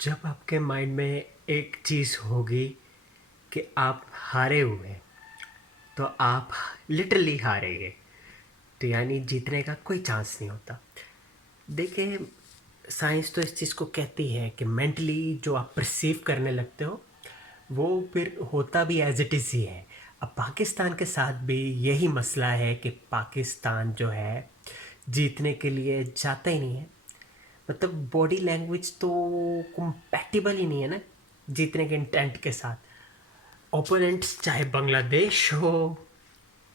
जब आपके माइंड में एक चीज़ होगी कि आप हारे हुए हैं, तो आप लिटरली हारेंगे। तो यानी जीतने का कोई चांस नहीं होता। देखिए, साइंस तो इस चीज़ को कहती है कि मेंटली जो आप परसीव करने लगते हो वो फिर होता भी एज इट इज़ ही है। अब पाकिस्तान के साथ भी यही मसला है कि पाकिस्तान जो है जीतने के लिए जाता ही नहीं है। मतलब बॉडी लैंग्वेज तो कंपैटिबल ही नहीं है ना जीतने के इंटेंट के साथ। ओपोनेंट्स चाहे बांग्लादेश हो,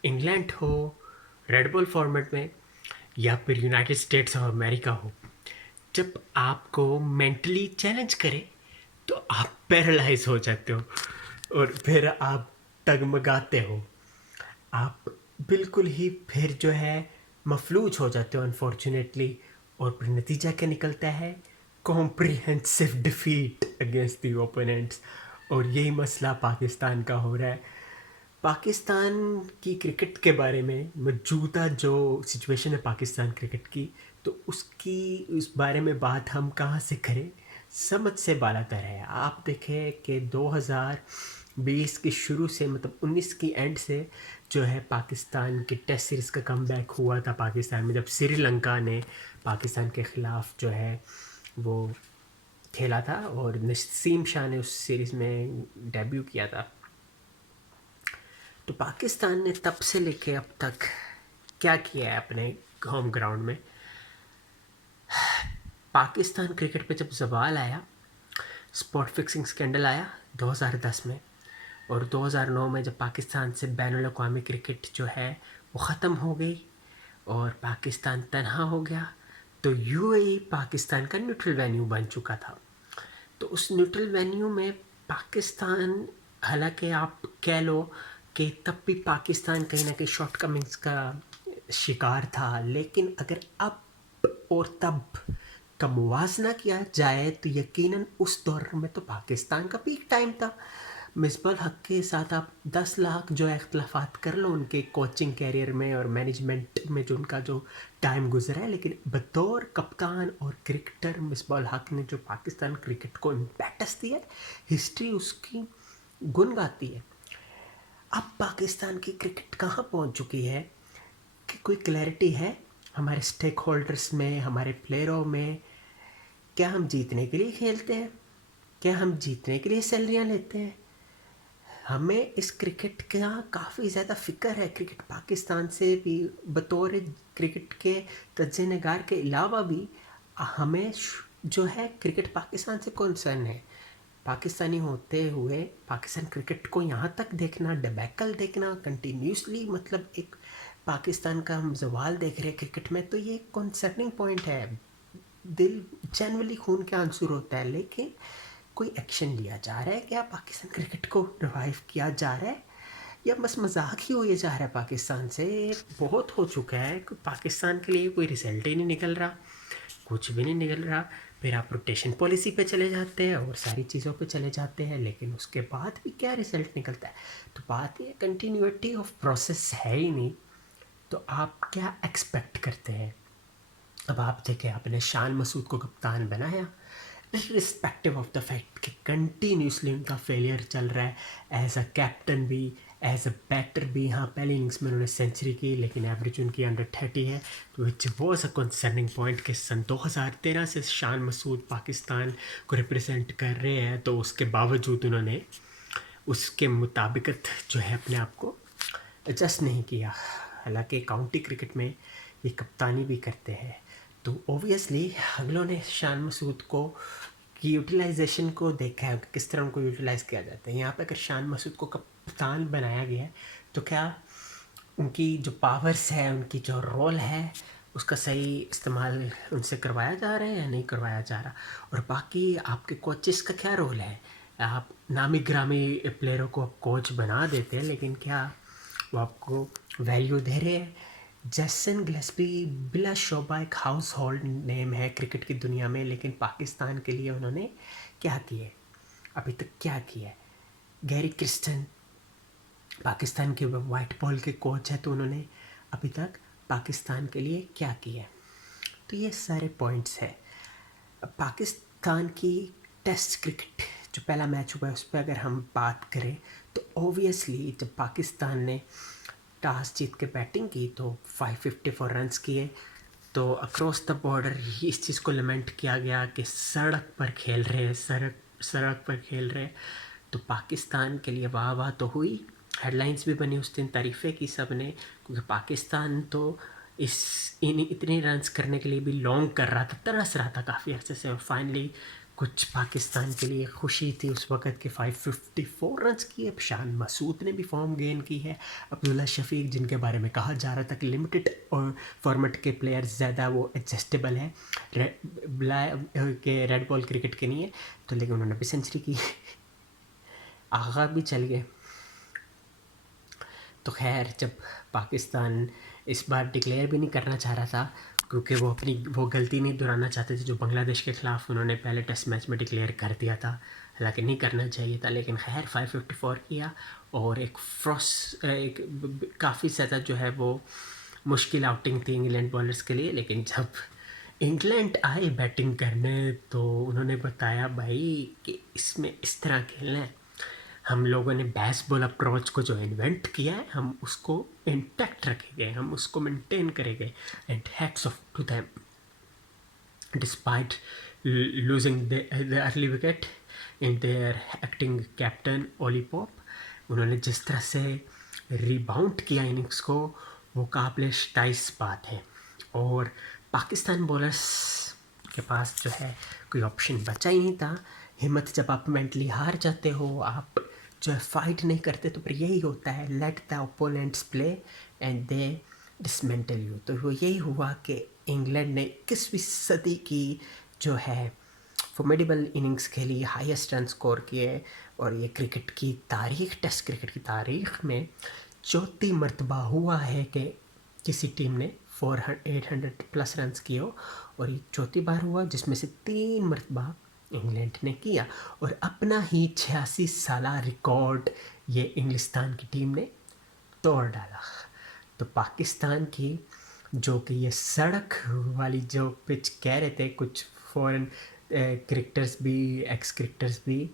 इंग्लैंड हो रेड बॉल फॉर्मेट में, या फिर यूनाइटेड स्टेट्स ऑफ अमेरिका हो, जब आपको मेंटली चैलेंज करे तो आप पैरालाइज हो जाते हो और फिर आप डगमगाते हो। आप बिल्कुल ही फिर जो है मफलूज हो जाते हो अनफॉर्चुनेटली। और फिर नतीजा क्या निकलता है? Comprehensive defeat against the opponents. और यही मसला पाकिस्तान का हो रहा है। पाकिस्तान की क्रिकेट के बारे में मौजूदा जो सिचुएशन है पाकिस्तान क्रिकेट की, तो उसकी उस बारे में बात हम कहाँ से करें? समझ से बालातर है। आप देखें कि 2020 की शुरू से, मतलब 19 की एंड से जो है पाकिस्तान की टेस्ट सीरीज़ का कमबैक हुआ था पाकिस्तान में, जब श्रीलंका ने पाकिस्तान के ख़िलाफ़ जो है वो खेला था और नसीम शाह ने उस सीरीज़ में डेब्यू किया था। तो पाकिस्तान ने तब से लेके अब तक क्या किया है अपने होम ग्राउंड में? पाकिस्तान क्रिकेट पे जब सवाल आया, स्पॉट फिक्सिंग स्कैंडल आया 2010 में, और 2009 में जब पाकिस्तान से बैनुल अक़वामी क्रिकेट जो है वो ख़त्म हो गई और पाकिस्तान तनहा हो गया, तो यूएई पाकिस्तान का न्यूट्रल वेन्यू बन चुका था। तो उस न्यूट्रल वेन्यू में पाकिस्तान, हालांकि आप कह लो कि तब भी पाकिस्तान कहीं ना कहीं शॉर्टकमिंग्स का शिकार था, लेकिन अगर अब और तब का मुवाजना किया जाए तो यकीनन उस दौर में तो पाकिस्तान का पीक टाइम था। मिसबाह हक के साथ आप 10 लाख जो इख्तलाफात कर लो उनके कोचिंग कैरियर में और मैनेजमेंट में जो उनका जो टाइम गुजरा है, लेकिन बतौर कप्तान और क्रिकेटर मिसबाह हक ने जो पाकिस्तान क्रिकेट को इम्पैक्ट्स दिया है, हिस्ट्री उसकी गुन गाती है। अब पाकिस्तान की क्रिकेट कहाँ पहुँच चुकी है कि कोई क्लैरिटी है हमारे स्टेक होल्डर्स में, हमारे प्लेयरों में? क्या हम जीतने के लिए खेलते हैं? क्या हम जीतने के लिए सैलरियाँ लेते हैं? हमें इस क्रिकेट का काफ़ी ज़्यादा फ़िक्र है। क्रिकेट पाकिस्तान से भी बतौर क्रिकेट के तज्ज़े नगार के अलावा भी हमें जो है क्रिकेट पाकिस्तान से कंसर्न है। पाकिस्तानी होते हुए पाकिस्तान क्रिकेट को यहाँ तक देखना, डिबैकल देखना कंटिन्यूसली, मतलब एक पाकिस्तान का हम जवाल देख रहे हैं क्रिकेट में, तो ये कंसर्निंग पॉइंट है। दिल जनरली खून के आंसू होता है, लेकिन कोई एक्शन लिया जा रहा है क्या? पाकिस्तान क्रिकेट को रिवाइव किया जा रहा है या बस मजाक ही हो ये जा रहा है? पाकिस्तान से बहुत हो चुका है कि पाकिस्तान के लिए कोई रिजल्ट ही नहीं निकल रहा, कुछ भी नहीं निकल रहा। फिर आप रोटेशन पॉलिसी पे चले जाते हैं और सारी चीज़ों पे चले जाते हैं, लेकिन उसके बाद भी क्या रिजल्ट निकलता है? तो बात ये कंटिन्यूटी ऑफ प्रोसेस है ही नहीं, तो आप क्या एक्सपेक्ट करते हैं? अब आप देखें, आपने शान मसूद को कप्तान बनाया रिस्पेक्टिव ऑफ द फैक्ट कि कंटिन्यूसली उनका फेलियर चल रहा है एज अ कैप्टन भी, एज अ बैटर भी। हाँ, पहले इनिंग्स में उन्होंने सेंचुरी की, लेकिन एवरेज उनकी अंडर 30 है, which was a concerning point कि सन 2013 से शान मसूद पाकिस्तान को रिप्रेजेंट कर रहे हैं, तो उसके बावजूद उन्होंने उसके मुताबिकत जो है अपने आप को एडजस्ट नहीं किया। हालांकि काउंटी क्रिकेट में ये कप्तानी भी करते हैं, तो ओबियसली अगलों ने शान मसूद को की यूटिलाइजेशन को देखा है, किस तरह उनको यूटिलाइज़ किया जाता है। यहाँ पे अगर शान मसूद को कप्तान बनाया गया है, तो क्या उनकी जो पावर्स है, उनकी जो रोल है, उसका सही इस्तेमाल उनसे करवाया जा रहा है या नहीं करवाया जा रहा? और बाकी आपके कोचेस का क्या रोल है? आप नामी ग्रामी प्लेयरों को आप कोच बना देते हैं, लेकिन क्या वो आपको वैल्यू दे रहे हैं? जेसन ग्लेस्पी बिला शोबा एक हाउस होल्ड नेम है क्रिकेट की दुनिया में, लेकिन पाकिस्तान के लिए उन्होंने क्या किए अभी तक? क्या किया है? गैरी क्रिस्टन पाकिस्तान के वाइट बॉल के कोच है, तो उन्होंने अभी तक पाकिस्तान के लिए क्या किया है? तो ये सारे पॉइंट्स हैं। पाकिस्तान की टेस्ट क्रिकेट जो पहला मैच हुआ है उस पर अगर हम बात करें तो ऑब्वियसली जब पाकिस्तान ने टॉस जीत के बैटिंग की तो 554 रन्स किए। तो अक्रॉस द बॉर्डर इस चीज़ को लमेंट किया गया कि सड़क पर खेल रहे हैं, सड़क पर खेल रहे हैं। तो पाकिस्तान के लिए वाह वाह तो हुई, हेडलाइंस भी बनी उस दिन, तारीफ़ें की सब ने, क्योंकि पाकिस्तान तो इतने रन्स करने के लिए भी लॉन्ग कर रहा था, तरस रहा था काफ़ी अर्से से। और फाइनली कुछ पाकिस्तान के लिए खुशी थी उस वक़्त के 554 रन्स किए। शान मसूद ने भी फॉर्म गेन की है, अब्दुल्ला शफीक जिनके बारे में कहा जा रहा था कि लिमिटेड और फॉर्मेट के प्लेयर्स ज़्यादा वो एडजस्टेबल है, रेड बॉल क्रिकेट के नहीं है, तो लेकिन उन्होंने भी सेंचुरी की, आगा भी चल गए। तो खैर जब पाकिस्तान इस बार डिक्लेयर भी नहीं करना चाह रहा था, क्योंकि वो गलती नहीं दोहराना चाहते थे जो बांग्लादेश के ख़िलाफ़ उन्होंने पहले टेस्ट मैच में डिक्लेयर कर दिया था, हालांकि नहीं करना चाहिए था, लेकिन खैर 554 किया। और एक काफ़ी ज़्यादा जो है वो मुश्किल आउटिंग थी इंग्लैंड बॉलर्स के लिए। लेकिन जब इंग्लैंड आए बैटिंग करने तो उन्होंने बताया भाई कि इसमें इस तरह खेलना है, हम लोगों ने बेस बॉल अप्रोच को जो इन्वेंट किया है हम उसको इंटैक्ट रखेंगे, हम उसको मेंटेन करेंगे। And hats off to them despite losing the early wicket in their acting captain Ollie Pope. उन्होंने जिस तरह से रिबाउंड किया इनिंग्स को वो काबिल तारीफ़ बात है। और पाकिस्तान बॉलर्स के पास जो है कोई ऑप्शन बचा ही नहीं था। हिम्मत जब आप मेंटली हार जाते हो, आप जो है फाइट नहीं करते, तो फिर यही होता है, let the opponents play and they dismantle you. तो वो यही हुआ कि इंग्लैंड ने 21वीं सदी की जो है फॉर्मिडेबल इनिंग्स खेली, हाईएस्ट रन स्कोर किए। और ये क्रिकेट की तारीख, टेस्ट क्रिकेट की तारीख में चौथी मरतबा हुआ है कि किसी टीम ने 800 प्लस रन्स किए हो, और ये चौथी बार हुआ जिसमें से 3 मरतबा इंग्लैंड ने किया। और अपना ही 86 साला रिकॉर्ड ये इंग्लिस्तान की टीम ने तोड़ डाला। तो पाकिस्तान की जो कि ये सड़क वाली जो पिच कह रहे थे कुछ फॉरेन क्रिकेटर्स भी, एक्स क्रिकेटर्स भी,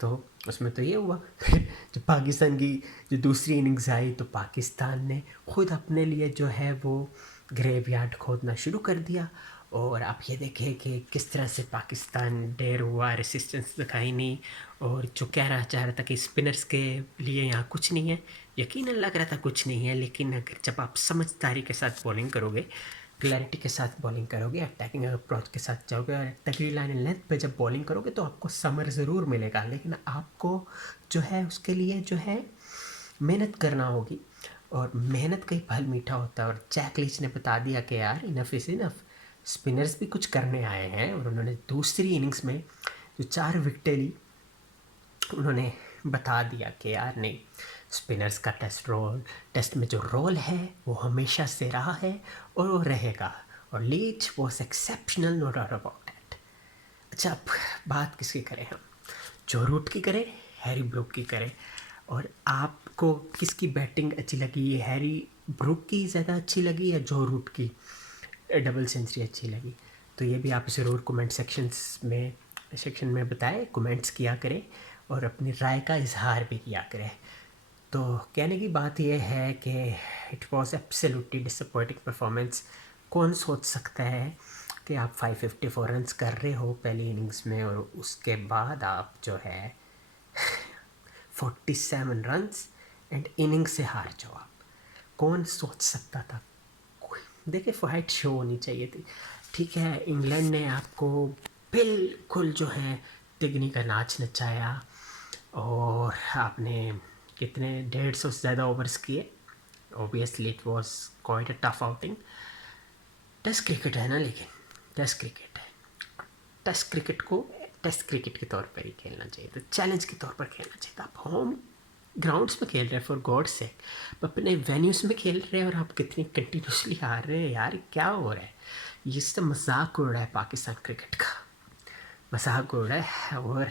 तो उसमें तो ये हुआ जब पाकिस्तान की जो दूसरी इनिंग्स आई तो पाकिस्तान ने खुद अपने लिए जो है वो ग्रेवयार्ड खोदना शुरू कर दिया। और आप ये देखें कि किस तरह से पाकिस्तान डेर हुआ, रेसिस्टेंस दिखाई नहीं, और जो कहना चाह रहा था कि स्पिनर्स के लिए यहाँ कुछ नहीं है, यकीनन लग रहा था कुछ नहीं है। लेकिन अगर जब आप समझदारी के साथ बॉलिंग करोगे, क्लैरिटी के साथ बॉलिंग करोगे, अटैकिंग अप्रोच के साथ जाओगे और तगड़ी लाइन लेंथ पे जब बॉलिंग करोगे तो आपको समर ज़रूर मिलेगा। लेकिन आपको जो है उसके लिए जो है मेहनत करना होगी, और मेहनत का ही फल मीठा होता है। और जैक लीच ने बता दिया कि यार इनफ इज़ इनफ, स्पिनर्स भी कुछ करने आए हैं। और उन्होंने दूसरी इनिंग्स में जो 4 विकेटें ली, उन्होंने बता दिया कि यार नहीं, स्पिनर्स का टेस्ट में जो रोल है वो हमेशा से रहा है और वो रहेगा। और Leach was exceptional, no doubt about it. अच्छा, अब बात किसकी करें हम, जो रूट की करें, हैरी ब्रूक की करें। और आपको किसकी बैटिंग अच्छी लगी, हैरी ब्रूक की ज़्यादा अच्छी लगी या जो रूट की डबल सेंचुरी अच्छी लगी? तो ये भी आप ज़रूर कमेंट सेक्शन में बताएं, कमेंट्स किया करें और अपनी राय का इजहार भी किया करें। तो कहने की बात यह है कि it was absolutely disappointing performance. कौन सोच सकता है कि आप 554 रन्स कर रहे हो पहली इनिंग्स में और उसके बाद आप जो है 47 रन्स एंड इनिंग से हार जाओ आप? कौन सोच सकता था? देखिए, फाइट शो होनी चाहिए थी। ठीक है, इंग्लैंड ने आपको बिल्कुल जो है तिगनी का नाच नचाया, और आपने कितने 150 से ज़्यादा ओवर्स किए। Obviously it was quite a tough outing. Test cricket है ना, लेकिन टेस्ट क्रिकेट है, टेस्ट क्रिकेट को टेस्ट क्रिकेट के तौर पर ही खेलना चाहिए, तो चैलेंज के तौर पर खेलना चाहिए था। आप होम ग्राउंड्स में खेल रहे हैं, फॉर गॉड से अपने वेन्यूज़ में खेल रहे हैं, और आप कितनी कंटिन्यूसली हार रहे हैं यार, क्या हो रहा है? ये सब मजाक उड़ रहा है, पाकिस्तान क्रिकेट का मजाक उड़ रहा है। और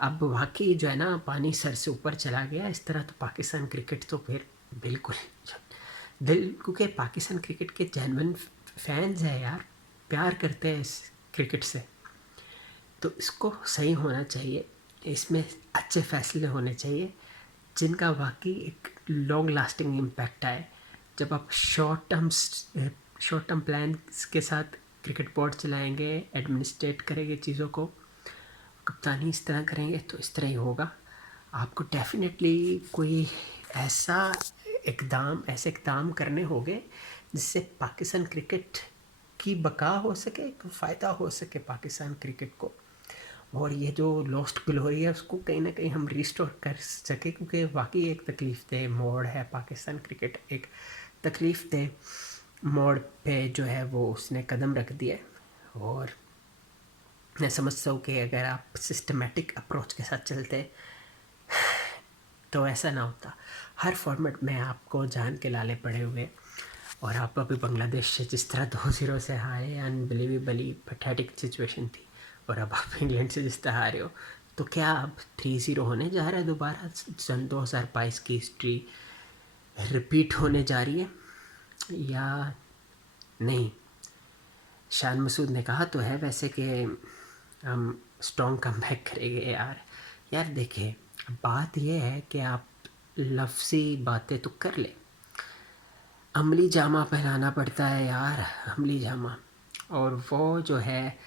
अब वाकई जो है ना, पानी सर से ऊपर चला गया इस तरह, तो पाकिस्तान क्रिकेट तो फिर बिल्कुल दिल, क्योंकि पाकिस्तान क्रिकेट के जेन्युइन फैंस हैं यार, प्यार करते हैं इस क्रिकेट से। तो इसको सही होना चाहिए, इसमें अच्छे फैसले होने चाहिए जिनका वाकई एक लॉन्ग लास्टिंग इम्पैक्ट आए। जब आप शॉर्ट टर्म प्लान्स के साथ क्रिकेट बोर्ड चलाएंगे, एडमिनिस्ट्रेट करेंगे चीज़ों को, कप्तानी इस तरह करेंगे तो इस तरह ही होगा। आपको डेफिनेटली कोई ऐसे इकदाम करने होंगे जिससे पाकिस्तान क्रिकेट की बका हो सके, फ़ायदा हो सके पाकिस्तान क्रिकेट को, और ये जो लॉस्ट ग्लोरी है उसको कहीं ना कहीं हम रिस्टोर कर सके, क्योंकि वाकई एक तकलीफ़ दह मोड़ है पाकिस्तान क्रिकेट, एक तकलीफ़ दह मोड़ पे जो है वो उसने कदम रख दिया। और मैं समझता हूँ कि अगर आप सिस्टमेटिक अप्रोच के साथ चलते तो ऐसा ना होता। हर फॉर्मेट में आपको जान के लाले पड़े हुए, और आप अभी बांग्लादेश से जिस तरह 2-0 से हारे, अनबिलीवेबली पैथेटिक सिचुएशन थी, और अब आप इंग्लैंड से जिस तरह हारे हो, तो क्या अब 3-0 होने जा रहा है दोबारा? सन 2022 की हिस्ट्री रिपीट होने जा रही है या नहीं? शान मसूद ने कहा तो है वैसे कि हम स्ट्रॉन्ग कमबैक करेंगे। यार देखिए, बात यह है कि आप लफ्ज़ी बातें तो कर ले, अमली जामा पहनाना पड़ता है यार, अमली जामा। और वो जो है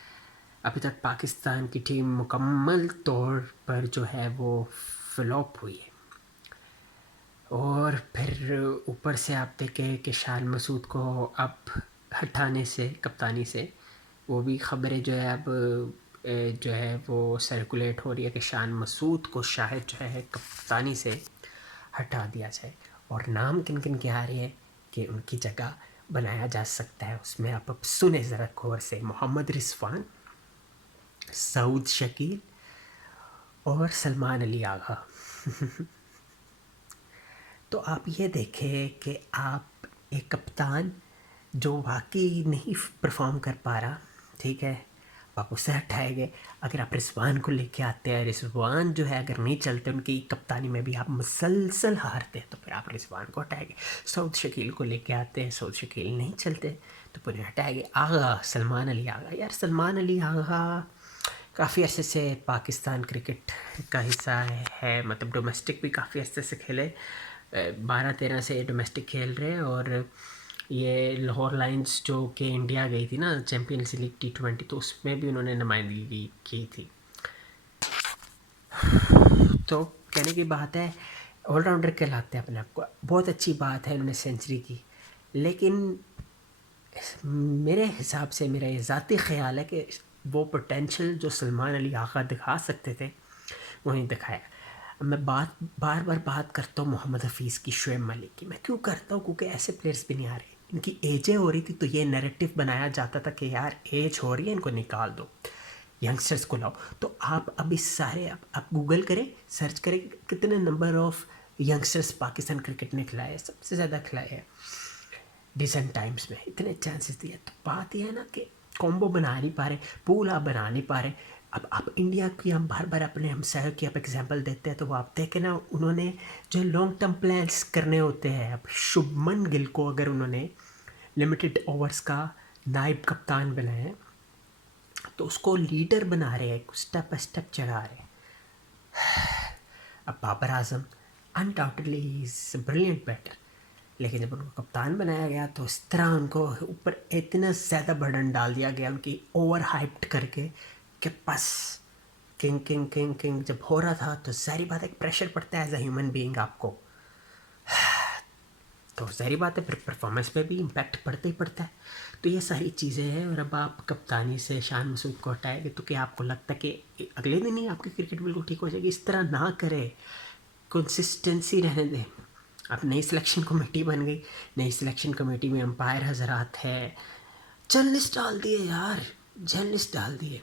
अभी तक पाकिस्तान की टीम मुकम्मल तौर पर जो है वो फ्लॉप हुई है, और फिर ऊपर से आप देखें कि शान मसूद को अब हटाने से कप्तानी से, वो भी खबरें जो है अब जो है वो सर्कुलेट हो रही है कि शान मसूद को शायद जो है कप्तानी से हटा दिया जाए। और नाम किन किन के आ रहे हैं कि उनकी जगह बनाया जा सकता है, उसमें आप अब सुने ज़रा गौर से। मोहम्मद रिजवान, सऊद शकील और सलमान अली आगा। तो आप ये देखें कि आप एक कप्तान जो वाकई नहीं परफॉर्म कर पा रहा, ठीक है, आप उसे हटाएंगे। अगर आप रिजवान को लेके आते हैं, रिजवान जो है अगर नहीं चलते, उनकी कप्तानी में भी आप मुसलसल हारते हैं, तो फिर आप रिजवान को हटाएंगे। सऊद शकील को लेके आते हैं, सऊद शकील नहीं चलते तो फिर हटाएंगे। आगा, सलमान अली आगा, यार सलमान अली आगा काफ़ी अरसे से पाकिस्तान क्रिकेट का हिस्सा है, मतलब डोमेस्टिक भी काफ़ी अरसे से खेले, 12-13 से डोमेस्टिक खेल रहे हैं। और ये लाहौर लायंस जो कि इंडिया गई थी ना चैम्पियंस लीग T20, तो उसमें भी उन्होंने नुमाइंदगी की थी। तो कहने की बात है, ऑलराउंडर कहलाते हैं अपने आप को, बहुत अच्छी बात है उन्होंने सेंचुरी की, लेकिन मेरे हिसाब से मेरा ये ज़ाती ख्याल है कि वो पोटेंशियल जो सलमान अली आगा दिखा सकते थे वो नहीं दिखाया। मैं बार बार बात करता हूँ मोहम्मद हफीज़ की, शुएब मलिक की। मैं क्यों करता हूँ? क्योंकि ऐसे प्लेयर्स भी नहीं आ रहे, इनकी एजें हो रही थी तो ये नैरेटिव बनाया जाता था कि यार एज हो रही है, इनको निकाल दो, यंगस्टर्स को लाओ। तो आप अभी सारे आप गूगल करें, सर्च करें कितने number of youngsters Pakistan cricket ने खिलाए, सबसे ज़्यादा खिलाए हैं रिसेंट टाइम्स में, इतने चांसेस दिए। तो बात यह है ना कि कॉम्बो बना नहीं पा रहे, पूल आप बना नहीं पा रहे। अब आप इंडिया की हम बार बार अपने हमसायों की आप एग्जांपल देते हैं, तो वो आप देखें ना, उन्होंने जो लॉन्ग टर्म प्लान्स करने होते हैं, अब शुभमन गिल को अगर उन्होंने लिमिटेड ओवर्स का नायब कप्तान बनाया तो उसको लीडर बना रहे हैं, स्टेप बाय स्टेप चढ़ा रहे हैं। अब Babar Azam undoubtedly is brilliant batter, लेकिन जब उनको कप्तान बनाया गया तो इस तरह उनको ऊपर इतना ज़्यादा बर्डन डाल दिया गया, उनकी ओवर हाइप्ड करके, कि बस किंग किंग किंग किंग जब हो रहा था तो ज़ाहिर बात है एक प्रेशर पड़ता है एज अ ह्यूमन बीइंग आपको, तो ज़ाहिर बात है फिर परफॉर्मेंस पे भी इम्पैक्ट पड़ता ही पड़ता है। तो ये सारी चीज़ें हैं। और अब आप कप्तानी से शान मसूद को हटाएंगे तो क्या आपको लगता है कि अगले दिन ही आपकी क्रिकेट बिल्कुल ठीक हो जाएगी? इस तरह ना करें, कंसिस्टेंसी रहने दें। अब नई सिलेक्शन कमेटी बन गई, नई सिलेक्शन कमेटी में अंपायर हजरात है, जर्नलिस्ट डाल दिए यार, जर्नलिस्ट डाल दिए।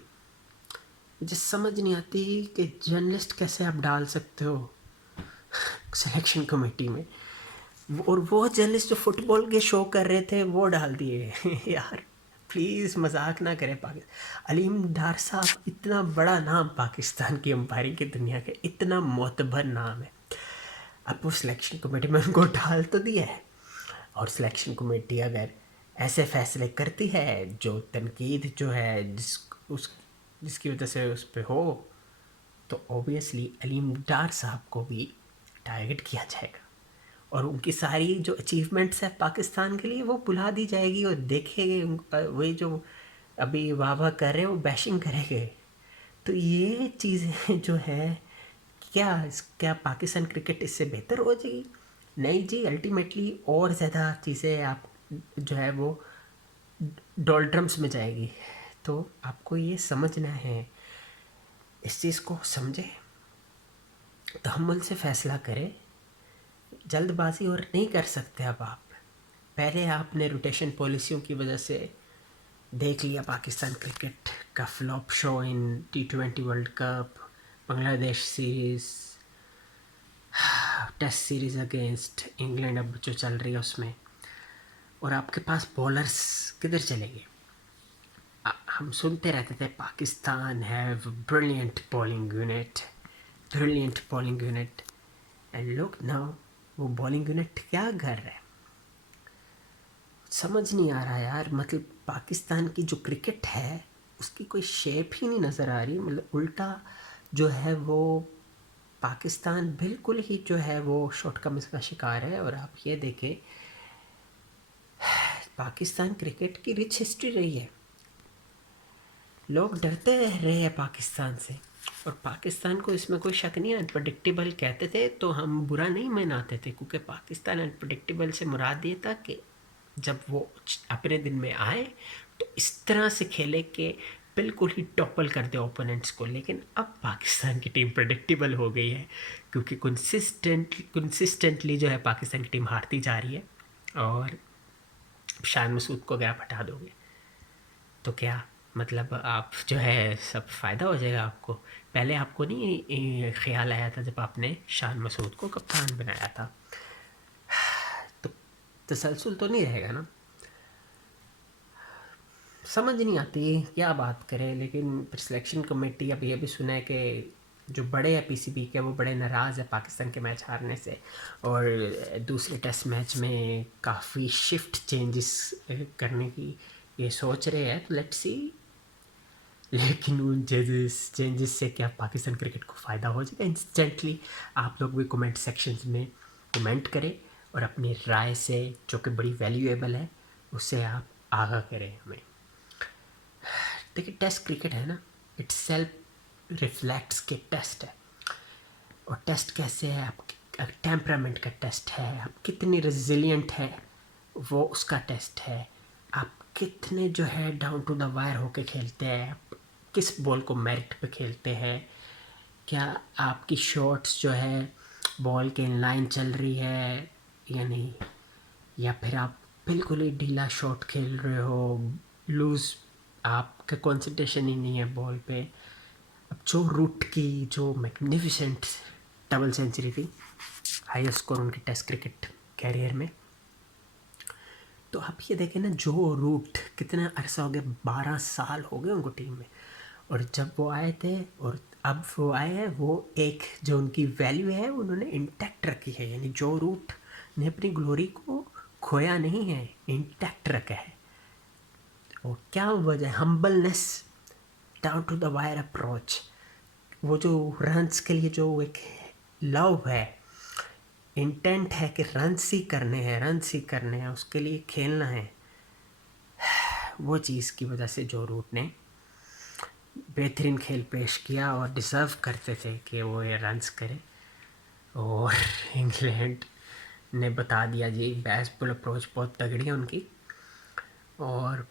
मुझे समझ नहीं आती कि जर्नलिस्ट कैसे आप डाल सकते हो सिलेक्शन कमेटी में, और वो जर्नलिस्ट जो फुटबॉल के शो कर रहे थे वो डाल दिए यार प्लीज़ मजाक ना करें। पाकिस्तान, अलीम डार साहब इतना बड़ा नाम पाकिस्तान की अंपायरिंग की दुनिया के, इतना मोतबर नाम है, अब वो सिलेक्शन कमेटी में उनको डाल तो दिया है। और सिलेक्शन कमेटी अगर ऐसे फैसले करती है जो तनकीद जो है जिस जिसकी वजह से उस पर हो, तो ऑब्वियसली अलीम डार साहब को भी टारगेट किया जाएगा और उनकी सारी जो अचीवमेंट्स है पाकिस्तान के लिए वो भुला दी जाएगी और देखेंगे वही जो अभी वाह वाह कर रहे हैं वो बैशिंग करेंगे। तो ये चीज़ें जो है, क्या पाकिस्तान क्रिकेट इससे बेहतर हो जाएगी? नहीं जी, अल्टीमेटली और ज़्यादा चीज़ें आप जो है वो डोल्ड्रम्स में जाएगी। तो आपको ये समझना है, इस चीज़ को समझे, तहम्मुल से फ़ैसला करें, जल्दबाजी और नहीं कर सकते। अब आप पहले आपने रोटेशन पॉलिसियों की वजह से देख लिया पाकिस्तान क्रिकेट का flop show in T20 world cup, Bangladesh series, test series against England अब जो चल रही है उसमें, और आपके पास बॉलर्स किधर चले गए? हम सुनते रहते थे Pakistan have brilliant bowling unit and look now वो बॉलिंग यूनिट क्या कर रहा है समझ नहीं आ रहा यार। मतलब पाकिस्तान की जो क्रिकेट है उसकी कोई शेप ही नहीं नज़र आ रही। मतलब उल्टा जो है वो पाकिस्तान बिल्कुल ही जो है वो शॉर्टकमिंग्स का शिकार है। और आप ये देखें, पाकिस्तान क्रिकेट की रिच हिस्ट्री रही है, लोग डरते रहे हैं पाकिस्तान से, और पाकिस्तान को इसमें कोई शक नहीं है। अनप्रडिक्टेबल कहते थे तो हम बुरा नहीं मनाते थे, क्योंकि पाकिस्तान अनप्रडिक्टेबल से मुराद ये था कि जब वो अपने दिन में आए तो इस तरह से खेले कि बिल्कुल ही टॉपल कर दे ओपोनेंट्स को। लेकिन अब पाकिस्तान की टीम प्रेडिक्टेबल हो गई है, क्योंकि कंसिस्टेंटली जो है पाकिस्तान की टीम हारती जा रही है। और शान मसूद को अगर आप हटा दोगे तो क्या मतलब आप जो है सब फ़ायदा हो जाएगा आपको। पहले आपको नहीं ख्याल आया था जब आपने शान मसूद को कप्तान बनाया था? तो तसलसल तो नहीं रहेगा ना। समझ नहीं आती क्या बात करें। लेकिन सिलेक्शन कमेटी अब ये भी सुना है कि जो बड़े हैं PCB के, वो बड़े नाराज़ है पाकिस्तान के मैच हारने से, और दूसरे टेस्ट मैच में काफ़ी शिफ्ट चेंजेस करने की ये सोच रहे हैं। तो लेट्स सी। लेकिन उन चेंजेस से क्या पाकिस्तान क्रिकेट को फ़ायदा हो जाएगा? इंस्टेंटली आप लोग भी कमेंट सेक्शंस में कमेंट करें और अपनी राय से, जो कि बड़ी वैल्यूएबल है, उससे आप आगाह करें हमें। देखिए, टेस्ट क्रिकेट है ना, इट सेल्फ रिफ्लेक्ट्स के टेस्ट है। और टेस्ट कैसे है? आप टेम्परामेंट का टेस्ट है, आप कितनी रेजिलियंट है वो उसका टेस्ट है, आप कितने जो है डाउन टू द वायर होके खेलते हैं, किस बॉल को मेरिट पे खेलते हैं, क्या आपकी शॉट्स जो है बॉल के लाइन चल रही है या नहीं, या फिर आप बिल्कुल ही ढीला शॉट खेल रहे हो, लूज़, आपका कंसंट्रेशन ही नहीं है बॉल पे। अब जो रूट की जो मैग्निफिसेंट डबल सेंचुरी थी, हाईएस्ट स्कोर उनके टेस्ट क्रिकेट कैरियर में, तो आप ये देखें ना, जो रूट कितना अरसा हो गया, 12 साल हो गए उनको टीम में, और जब वो आए थे और अब वो आए हैं, वो एक जो उनकी वैल्यू है उन्होंने इंटैक्ट रखी है। यानी जो रूट ने अपनी ग्लोरी को खोया नहीं है, इंटैक्ट रखा है। और क्या वजह? Humbleness, down to the wire approach, वो जो रन्स के लिए जो एक लव है, इंटेंट है कि रन्स ही करने हैं, उसके लिए खेलना है, वो चीज़ की वजह से जो रूट ने बेहतरीन खेल पेश किया और डिज़र्व करते थे कि वो ये रन्स करे। और इंग्लैंड ने बता दिया जी, बेसबॉल अप्रोच बहुत तगड़ी है उनकी। और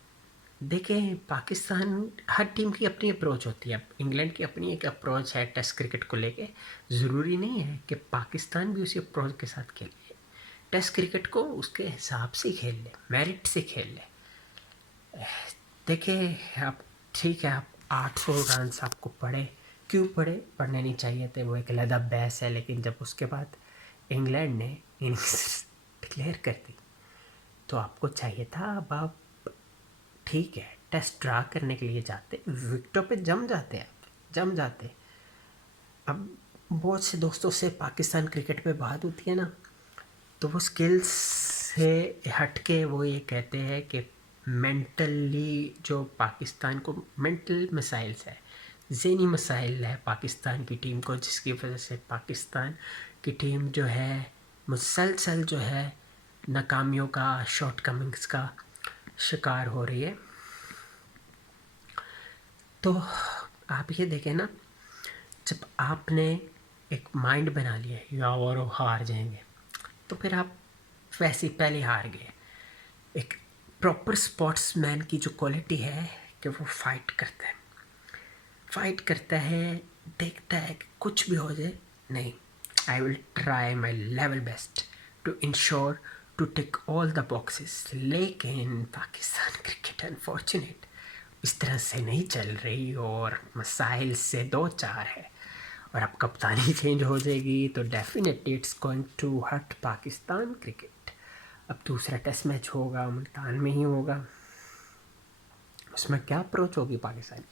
देखें, पाकिस्तान, हर टीम की अपनी अप्रोच होती है। इंग्लैंड की अपनी एक अप्रोच है टेस्ट क्रिकेट को लेके, ज़रूरी नहीं है कि पाकिस्तान भी उसी अप्रोच के साथ खेले। टेस्ट क्रिकेट को उसके हिसाब से खेल ले, मेरिट से खेल ले। देखिए, आप ठीक है, आप 800 रन आपको पढ़े, क्यों पढ़े? पढ़ने नहीं चाहिए थे, वो एक अलग बहस है। लेकिन जब उसके बाद इंग्लैंड ने इनिंग्स डिक्लेयर कर दी तो आपको चाहिए था, अब आप ठीक है टेस्ट ड्रा करने के लिए जाते, विकेटों पे जम जाते। अब बहुत से दोस्तों से पाकिस्तान क्रिकेट पे बात होती है ना, तो वो स्किल्स से हट के वो ये कहते हैं कि मेंटली जो पाकिस्तान को मेंटल मिसाइल्स है, ज़हनी मसाइल है पाकिस्तान की टीम को, जिसकी वजह से पाकिस्तान की टीम जो है मुसलसल जो है नाकामियों का, शॉर्टकमिंग्स का शिकार हो रही है। तो आप ये देखें ना, जब आपने एक माइंड बना लिया या और वो हार जाएंगे, तो फिर आप वैसे ही पहले हार गए। एक प्रॉपर स्पोर्ट्समैन की जो क्वालिटी है कि वो फाइट करता है, देखता है कि कुछ भी हो जाए, नहीं, I will try my level best to ensure to tick all the boxes. लेकिन पाकिस्तान क्रिकेट अनफॉर्चुनेट इस तरह से नहीं चल रही और मसाइल से दो चार है। और अब कप्तानी चेंज हो जाएगी तो definitely it's going to hurt Pakistan cricket. अब दूसरा टेस्ट मैच होगा, मुल्तान में ही होगा, उसमें क्या अप्रोच होगी पाकिस्तान?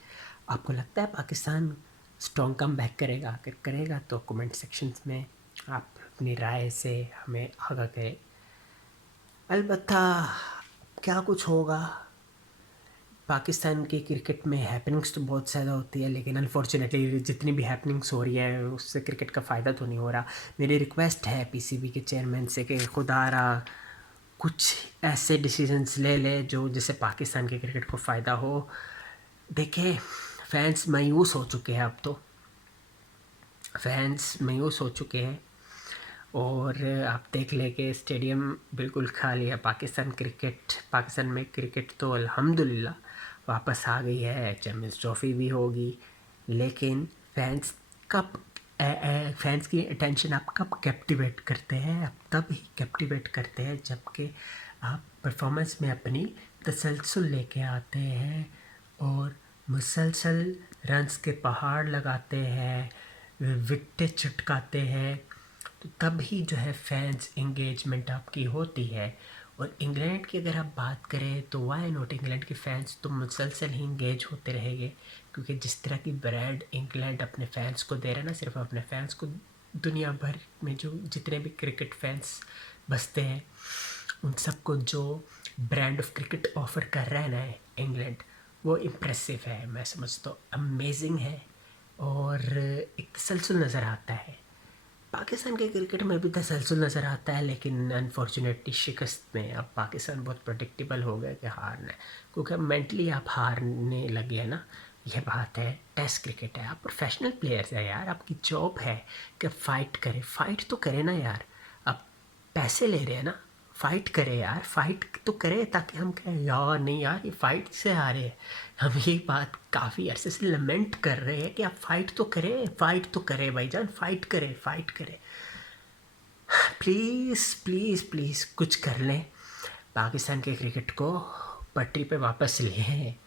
आपको लगता है पाकिस्तान स्ट्रॉन्ग कम बैक करेगा? अगर करेगा तो कमेंट सेक्शंस में आप अपनी राय से हमें आगाह करें। अलबत्ता क्या कुछ होगा, पाकिस्तान के क्रिकेट में हैपनिंग्स तो बहुत ज़्यादा होती है, लेकिन अनफॉर्चुनेटली जितनी भी हैपनिंग्स हो रही है उससे क्रिकेट का फ़ायदा तो नहीं हो रहा। मेरी रिक्वेस्ट है पीसीबी के चेयरमैन से कि खुदारा कुछ ऐसे डिसीजंस ले ले जो जिससे पाकिस्तान के क्रिकेट को फ़ायदा हो। देखिए, फैंस मायूस हो चुके हैं, अब तो फैंस मायूस हो चुके हैं और आप देख लें कि स्टेडियम बिल्कुल खाली है। पाकिस्तान में क्रिकेट तो अल्हम्दुलिल्लाह वापस आ गई है, चैम्पियंस ट्रॉफी भी होगी, लेकिन फैंस की अटेंशन आप कब कैप्टिवेट करते हैं? आप तब ही कैप्टिवेट करते हैं जबकि आप परफॉर्मेंस में अपनी तसलसल लेके आते हैं और मुसलसल रन्स के पहाड़ लगाते हैं, विकेटें चटकाते हैं, तो तब ही जो है फैंस इंगेजमेंट आपकी होती है। और इंग्लैंड की अगर आप बात करें तो वाई नॉट, इंग्लैंड के फैंस तो मुसलसल ही इंगेज होते रहेंगे, क्योंकि जिस तरह की ब्रांड इंग्लैंड अपने फैंस को दे रहा है ना, सिर्फ अपने फैंस को, दुनिया भर में जो जितने भी क्रिकेट फैंस बसते हैं उन सबको जो ब्रांड ऑफ क्रिकेट ऑफर कर रहा है ना इंग्लैंड, वो इम्प्रेसिव है, मैं समझता हूँ अमेजिंग है और एक तसलसल नज़र आता है। पाकिस्तान के क्रिकेट में भी तसलसल नज़र आता है, लेकिन अनफॉर्चुनेटली शिकस्त में अब पाकिस्तान बहुत प्रेडिक्टेबल हो गया कि हारना है, क्योंकि अब मेंटली आप हारने लगे हैं ना। यह बात है, टेस्ट क्रिकेट है, आप प्रोफेशनल प्लेयर्स हैं यार, आपकी जॉब है कि फाइट तो करें ना यार। आप पैसे ले रहे हैं ना, फाइट करे यार, फाइट तो करे ताकि हम कहें यार नहीं यार ये फाइट से हारे हैं। हम ये बात काफ़ी अरसे से लमेंट कर रहे हैं कि आप फाइट तो करें भाईजान, फाइट करें प्लीज़ प्लीज़ प्लीज़ कुछ कर लें, पाकिस्तान के क्रिकेट को पटरी पे वापस ले हैं।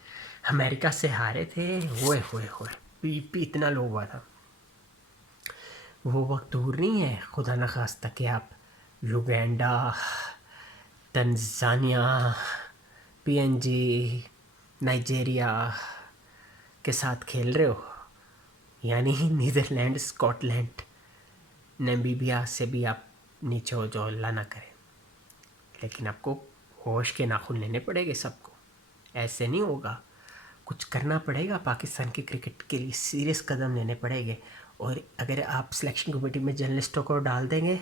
अमेरिका से हारे थे, होए बीपी इतना लो हुआ था। वो वक्त दूर नहीं है खुदा न खास्ता कि आप युगांडा, तंजानिया, पीएनजी, नाइजीरिया के साथ खेल रहे हो, यानी नीदरलैंड, स्कॉटलैंड, नामीबिया से भी आप नीचे हो जो अल्लाह ना करे। लेकिन आपको होश के नाखून लेने पड़ेंगे सबको, ऐसे नहीं होगा, कुछ करना पड़ेगा। पाकिस्तान के क्रिकेट के लिए सीरियस कदम लेने पड़ेंगे। और अगर आप सिलेक्शन कमेटी में जर्नलिस्टों को डाल देंगे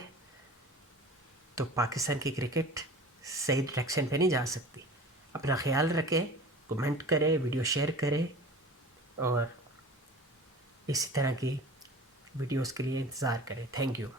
तो पाकिस्तान की क्रिकेट सही डायरेक्शन पे नहीं जा सकती। अपना ख्याल रखें, कमेंट करें, वीडियो शेयर करें और इसी तरह की वीडियोस के लिए इंतज़ार करें। Thank you.